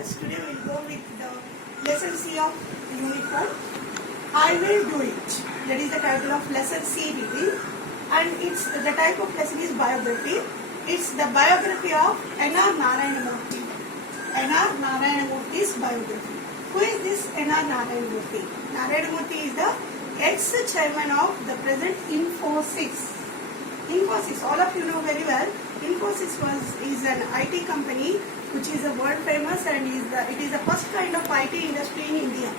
class. Today we will go with the lesson C of Unit 1. I will do it. That is the title of lesson C reading, and it's the type of lesson is biography. It's the biography of N.R. Narayanamurthy. N.R. Narayanamurthy's biography. Who is this N.R. Narayanamurthy? Narayanamurthy is the ex-chairman of the present Infosys. Infosys, all of you know very well. Infosys is an IT company which is a world famous, and it is the first kind of IT industry in India.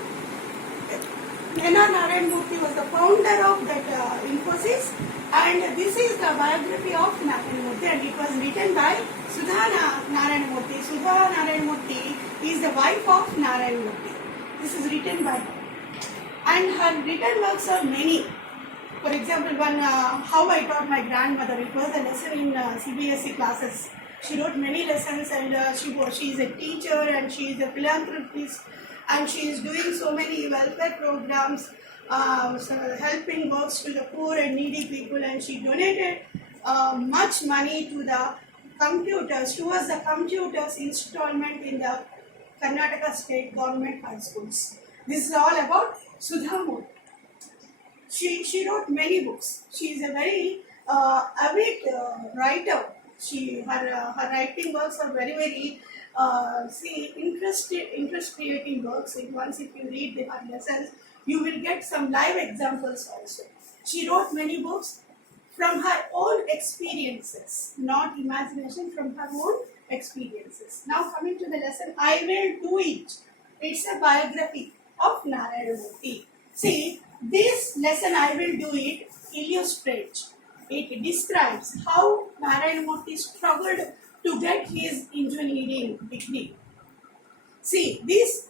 N.R. Narayanamurthy was the founder of that Infosys, and this is the biography of Narayanamurthy, and it was written by Sudha Narayanamurthy. Sudha Narayanamurthy is the wife of Narayanamurthy. This is written by her, and her written works are many. For example, one How I Taught My Grandmother. It was a lesson in CBSE classes. She wrote many lessons, and she is a teacher, and she is a philanthropist, and she is doing so many welfare programs, helping works to the poor and needy people, and she donated much money to the computers, towards the computers installment in the Karnataka state government high schools. This is all about Sudha Murthy. She wrote many books. She is a very avid writer. Her writing works are very interest creating works. Once if you read her lessons, you will get some live examples also. She wrote many books from her own experiences, not imagination, from her own experiences. Now coming to the lesson, I will do it. It's a biography of Narayanamurthy. See, this lesson, I will do it, illustrates. It describes how Narayanamurthy struggled to get his engineering degree. See, this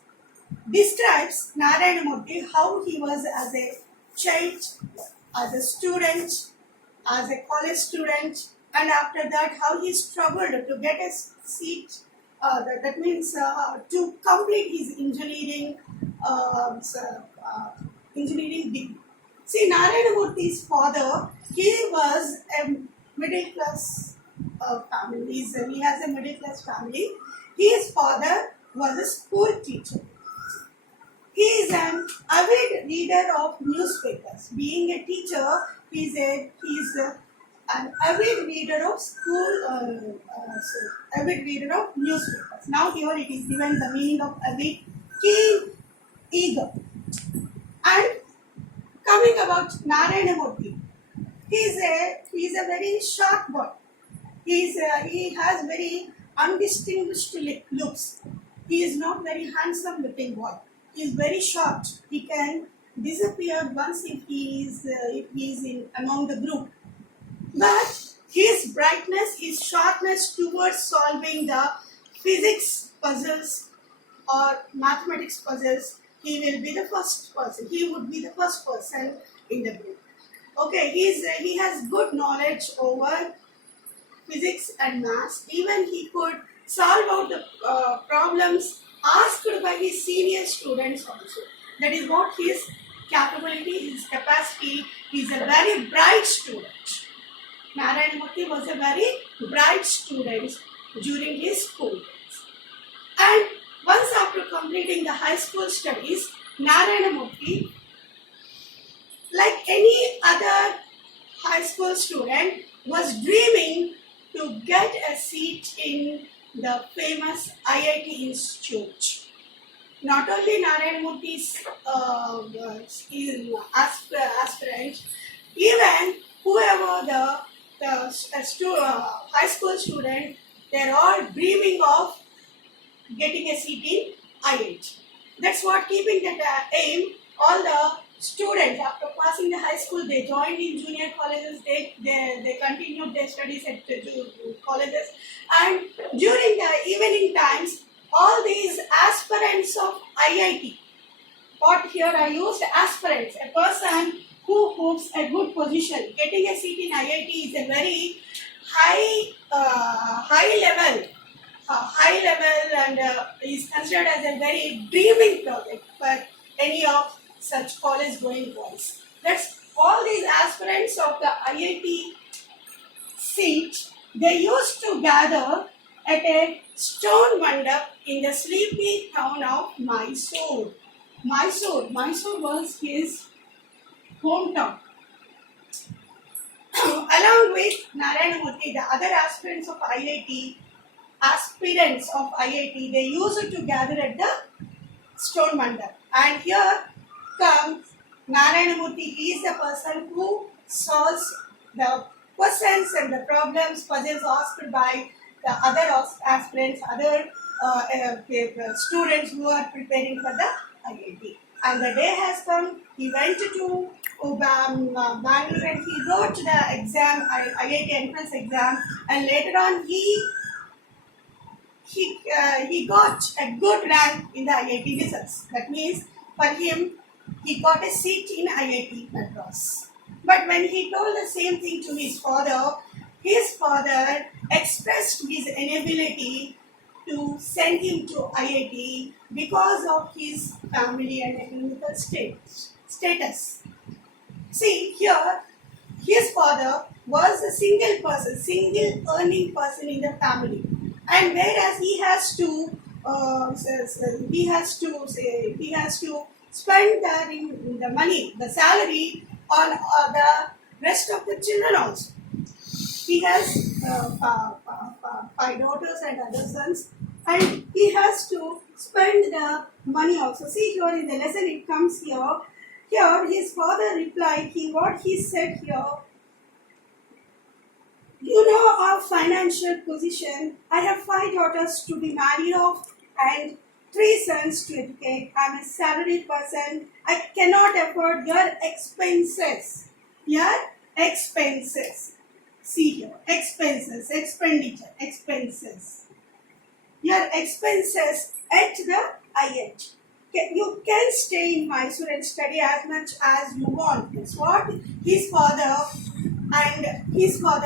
describes Narayanamurthy, how he was as a child, as a student, as a college student, and after that how he struggled to get a seat, that means to complete his engineering degree. See, Narayanamurthy's father, he was a middle class family. He has a middle class family. His father was a school teacher. He is an avid reader of newspapers. Being a teacher, he is an avid reader of avid reader of newspapers. Now here it is given the meaning of avid, keen, eager. And coming about Narayanamurthy, he is a very short boy. He has very undistinguished looks. He is not very handsome looking boy. He is very short. He can disappear once if he is in among the group. But his brightness, his sharpness towards solving the physics puzzles or mathematics puzzles, he will be the first person. He would be the first person in the group. Okay, he has good knowledge over physics and maths. Even he could solve out the problems asked by his senior students also. That is what his capability, his capacity. He is a very bright student. Narayanamurthy was a very bright student during his school days. And once after completing the high school studies, Narayanamurthy, like any other high school student, was dreaming to get a seat in the famous IIT Institute. Not only Narayanamurthy's aspirant, even whoever the high school student, they are all dreaming of getting a seat in IIT. That's what, keeping that aim, all the students after passing the high school, they joined in junior colleges, they continued their studies at colleges, and during the evening times, all these aspirants of IIT, what here I used aspirants, a person who hopes a good position. Getting a seat in IIT is a very high level, and is considered as a very dreaming project for any of such college going boys. That's all these aspirants of the IIT seat. They used to gather at a stone mandap in the sleepy town of Mysore. Mysore was his hometown. Along with Narayana Murthy, the other aspirants of IIT, they used to gather at the Stone Mandap. And here comes Narayana Murthy. He is the person who solves the questions and the puzzles asked by the other aspirants, other students who are preparing for the IIT. And the day has come. He went to Bangalore and he wrote the exam, IIT entrance exam, and later on he got a good rank in the IIT results. That means for him, he got a seat in IIT Madras. But when he told the same thing to his father expressed his inability to send him to IIT because of his family and economical status. See here, his father was a single earning person in the family, and whereas he has to spend the money, the salary on the rest of the children also. He has 5 daughters and other sons, and he has to spend the money also. See here in the lesson it comes here. Here his father replied, what he said here, you know our financial position. I have 5 daughters to be married off and 3 sons to educate. I am a salaried person. I cannot afford your expenses. Your expenses. See here, expenditure, expenses. Your expenses at the IIT. You can stay in Mysore and study as much as you want. That's what his father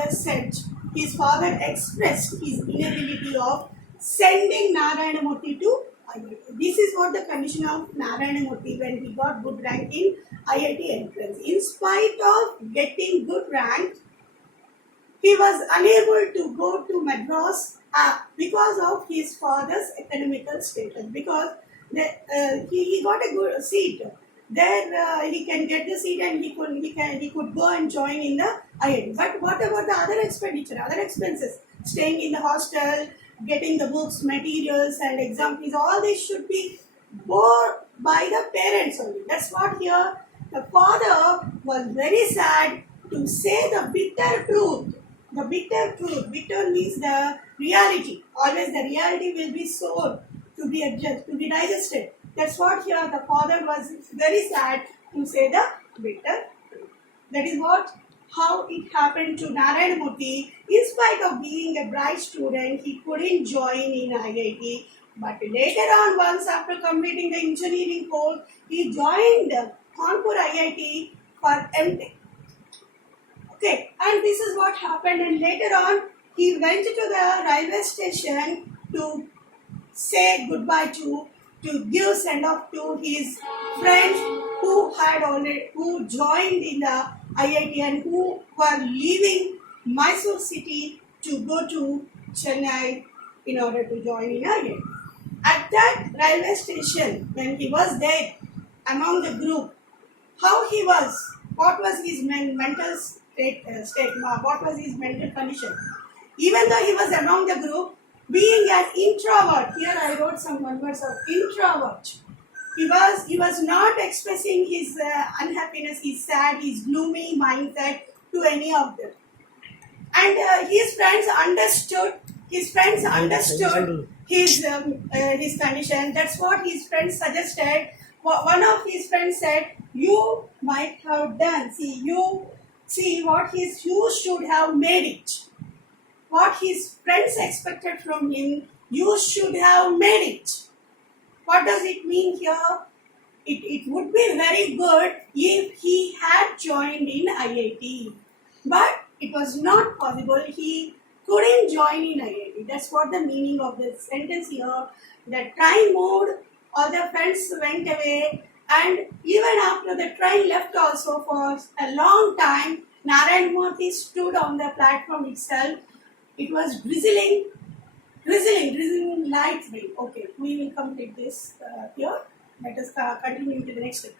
said. His father expressed his inability of sending Narayana Murthy to IIT. This is what the condition of Narayana Murthy when he got good rank in IIT entrance. In spite of getting good rank, he was unable to go to Madras because of his father's economical status. Because he got a good seat. There he can get the seat and he could go and join in the IIT. But what about the other expenditure, other expenses? Staying in the hostel, getting the books, materials and exam fees, all this should be borne by the parents only. That's what here the father was very sad to say the bitter truth. The bitter truth. Bitter means the reality. Always the reality will be sold to be adjusted, to be digested. That's what here the father was very sad to say the bitter truth. That is how it happened to Narayana Murthy. In spite of being a bright student, he couldn't join in IIT. But later on, once after completing the engineering course, he joined Kanpur IIT for MTech. Okay, and this is what happened. And later on, he went to the railway station to say goodbye to give send off to his friends who joined in the IIT and who were leaving Mysore city to go to Chennai in order to join in IIT. At that railway station, when he was there among the group, how he was, what was his mental state, what was his mental condition? Even though he was among the group, being an introvert, here I wrote some words of introvert. He was not expressing his unhappiness, his sad, his gloomy mindset to any of them. And his friends understood his condition. That's what his friends suggested. One of his friends said, "You might have done. You should have made it. What his friends expected from him, you should have made it." What does it mean here? It would be very good if he had joined in IIT. But it was not possible. He couldn't join in IIT. That's what the meaning of this sentence here. The train moved, all the friends went away, and even after the train left also for a long time, Narayana Murthy stood on the platform itself. It was drizzling drizzling, light rain. Okay, we will complete this here. Let us continue to the next step.